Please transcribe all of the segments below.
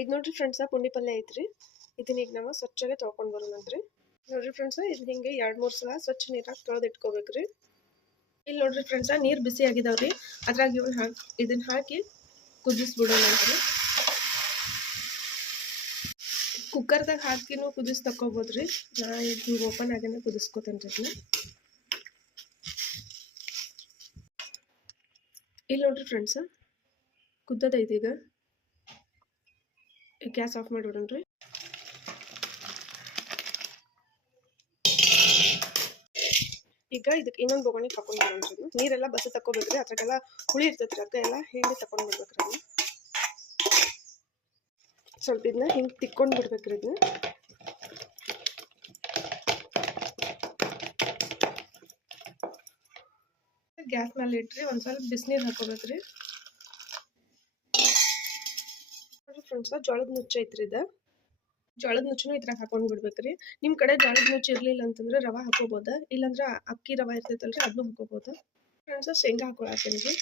ಇದು ನೋಡ್ರಿ ಫ್ರೆಂಡ್ಸ್ ಪುಂಡಿ ಪಲ್ಯ ಐತ್ರಿ. ಇದನ್ನ ಈಗ ನಾವು ಸ್ವಚ್ಛಗೆ ತೊಳ್ಕೊಂಡು ಬರೋಣಂತ್ರಿ. ನೋಡ್ರಿ ಫ್ರೆಂಡ್ಸ್ ಇದು ಹಿಂಗೆ 2-3 ಸಲ ಸ್ವಚ್ಛ ನೀರಾಗಿ ತೊಳೆದು ಇಟ್ಕೋಬೇಕ್ರಿ. ಇಲ್ಲಿ ನೋಡ್ರಿ ಫ್ರೆಂಡ್ಸ್ ನೀರು ಬಿಸಿ ಆಗಿದಾವ್ರಿ. ಅದ್ರಾಗ ಇದನ್ನ ಹಾಕಿ ಕುದಿಸ್ಬಿಡೋಣಂತ್ರಿ. ಕುಕ್ಕರ್ದಾಗ ಹಾಕಿನೂ ಕುದಿಸ್ ತಕ್ಕೋಬೋದ್ರಿ. ನಾ ಈಗ ಓಪನ್ ಆಗೇನೆ ಕುದಿಸ್ಕೊತೇನ್ರಿ ಇದನ್ನ. ಇಲ್ಲಿ ನೋಡ್ರಿ ಫ್ರೆಂಡ್ಸ್ ಕುದ್ದದೈತಿ. ಈಗ ಗ್ಯಾಸ್ ಆಫ್ ಮಾಡಿಬಿಡೋಣ್ರಿ. ಈಗ ಇದಕ್ಕೆ ಇನ್ನೊಂದು ಬೊಗಣಿ ತಕೊಂಡು ಬರೋಣ್ರಿ. ನೀರೆಲ್ಲ ಬಸಿ ತಕ್ಕೋಬೇಕ್ರಿ. ಅದ್ರಾಗೆಲ್ಲ ಹುಳಿ ಇರ್ತೈತ್ರಿ. ಅದಕ್ಕೆಲ್ಲ ಹಿಂಡಿ ತಕೊಂಡು ಬಿಡ್ಬೇಕ್ರಿ. ಅದನ್ನ ಸ್ವಲ್ಪ ಇದನ್ನ ಹಿಂಗೆ ತಿಕ್ಕೊಂಡು ಬಿಡ್ಬೇಕ್ರಿ. ಇದನ್ನ ಗ್ಯಾಸ್ ಮೇಲೆ ಇಟ್ರಿ ಒಂದು ಸ್ವಲ್ಪ ಬಿಸಿನೀರು ಹಾಕೋಬೇಕ್ರಿ. ಫ್ರೆಂಡ್ಸ್ ಜೋಳದ ನುಚ್ಚು ಐತ್ರಿ. ಇದು ಜೋಳದ ನುಚ್ಚು ಇದ್ರಾಗ ಹಾಕೊಂಡು ಬಿಡ್ಬೇಕ್ರಿ. ನಿಮ್ಮ ಕಡೆ ಜೋಳದ ನುಚ್ಚು ಇರಲಿಲ್ಲ ಅಂತಂದ್ರೆ ರವೆ ಹಾಕೋಬೋದು. ಇಲ್ಲಾಂದ್ರೆ ಅಕ್ಕಿ ರವೆ ಇರ್ತೈತಲ್ರಿ ಅದನ್ನು ಹಾಕೋಬೋದು. ಫ್ರೆಂಡ್ಸ್ ಶೇಂಗಾ ಹಾಕೊಳತ್ತೇನ್ರಿ.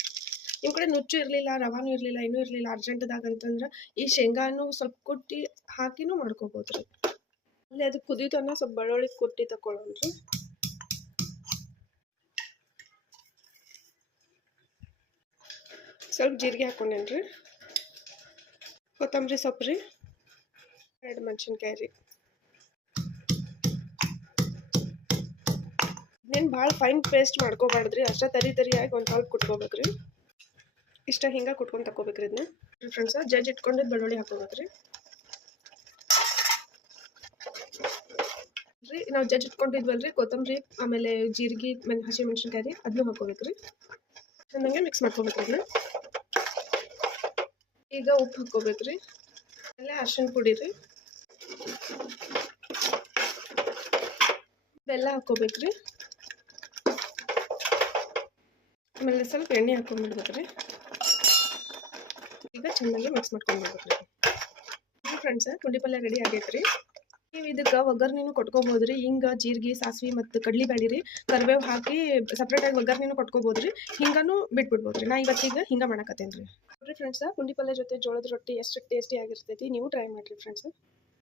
ನಿಮ್ಮ ಕಡೆ ನುಚ್ಚು ಇರಲಿಲ್ಲ, ರವಾನು ಇರಲಿಲ್ಲ, ಇನ್ನೂ ಇರಲಿಲ್ಲ ಅರ್ಜೆಂಟ್ದಾಗ ಅಂತಂದ್ರೆ ಈ ಶೇಂಗಾನು ಸ್ವಲ್ಪ ಕುಟ್ಟಿ ಹಾಕಿನೂ ಮಾಡ್ಕೋಬೋದ್ರಿ. ಅಲ್ಲಿ ಅದು ಕುದೀತನ್ನ ಸ್ವಲ್ಪ ಬೆಳ್ಳುಳ್ಳಿ ಕುಟ್ಟಿ ತಗೊಳ್ಳೋಣ್ರಿ. ಸ್ವಲ್ಪ ಜೀರಿಗೆ ಹಾಕೊಂಡೇನ್ರಿ. ಕೊತ್ತಂಬರಿ ಸೊಪ್ಪು ರೀ, 2 ಮೆಣಸಿನ್ಕಾಯಿ ರೀ. ಇದನ್ನೇನು ಭಾಳ ಫೈನ್ ಪೇಸ್ಟ್ ಮಾಡ್ಕೋಬಾರ್ದ್ರಿ. ಅಷ್ಟೇ ತರಿಯಾಗಿ ಒಂದು ಸ್ವಲ್ಪ ಕುಟ್ಕೋಬೇಕ್ರಿ. ಇಷ್ಟ ಹಿಂಗೆ ಕುಟ್ಕೊಂಡು ತಗೋಬೇಕ್ರಿ. ಇದನ್ನ ಫ್ರೆಂಡ್ಸ್ ಜಜ್ಜಿ ಇಟ್ಕೊಂಡಿದ್ದು ಬೆಳ್ಳುಳ್ಳಿ ಹಾಕೋಬೇಕ್ರಿ. ನಾವು ಜಜ್ಜಿ ಇಟ್ಕೊಂಡಿದ್ವಲ್ರಿ ಕೊತ್ತಂಬರಿ ಆಮೇಲೆ ಜೀರಿಗೆ ಹಸಿ ಮೆಣಸಿನ್ಕಾಯಿ ರೀ ಅದನ್ನು ಹಾಕೋಬೇಕ್ರಿ. ಚೆನ್ನಾಗಿ ಮಿಕ್ಸ್ ಮಾಡ್ಕೋಬೇಕ್ರಿ. ಇದನ್ನ ಈಗ ಉಪ್ಪು ಹಾಕೋಬೇಕ್ರಿ. ಆಮೇಲೆ ಅರಿಶಿನ ಪುಡಿ ರೀ, ಬೆಲ್ಲ ಹಾಕೋಬೇಕ್ರಿ. ಆಮೇಲೆ ಸ್ವಲ್ಪ ಎಣ್ಣೆ ಹಾಕೊಂಡ್ಬಿಡ್ಬೇಕ್ರಿ. ಈಗ ಚೆನ್ನಾಗಿ ಮಿಕ್ಸ್ ಮಾಡ್ಕೊಂಡ್ಬಿಡ್ಬೇಕ್ರಿ. ಫ್ರೆಂಡ್ಸ್ ಪುಂಡಿ ಪಲ್ಯ ರೆಡಿ ಆಗೈತ್ರಿ. ನೀವು ಇದಕ್ಕೆ ಒಗ್ಗರ್ಣಿನೂ ಕೊಟ್ಕೋಬೋದ್ರಿ. ಹಿಂಗ ಜೀರಿಗೆ ಸಾಸಿವೆ ಮತ್ತು ಕಡ್ಲಿಬೇಳೆ ರೀ ಕರಿಬೇವು ಹಾಕಿ ಸಪ್ರೇಟಾಗಿ ಒಗ್ಗರ್ಣಿನೂ ಕೊಟ್ಕೋಬೋದ್ರಿ. ಹಿಂಗನೂ ಬಿಟ್ಬಿಡ್ಬೋದ್ರಿ. ನಾ ಇವತ್ತೀಗ ಹಿಂಗೆ ಮಾಡಕತ್ತೇನ್ರಿ. ನೋಡ್ರಿ ಫ್ರೆಂಡ್ಸ್ ಪುಂಡಿ ಪಲ್ಯ ಜೊತೆ ಜೋಳದ ರೊಟ್ಟಿ ಎಷ್ಟು ಟೇಸ್ಟಿ ಆಗಿರ್ತೈತಿ. ನೀವು ಟ್ರೈ ಮಾಡಿರಿ ಫ್ರೆಂಡ್ಸ್.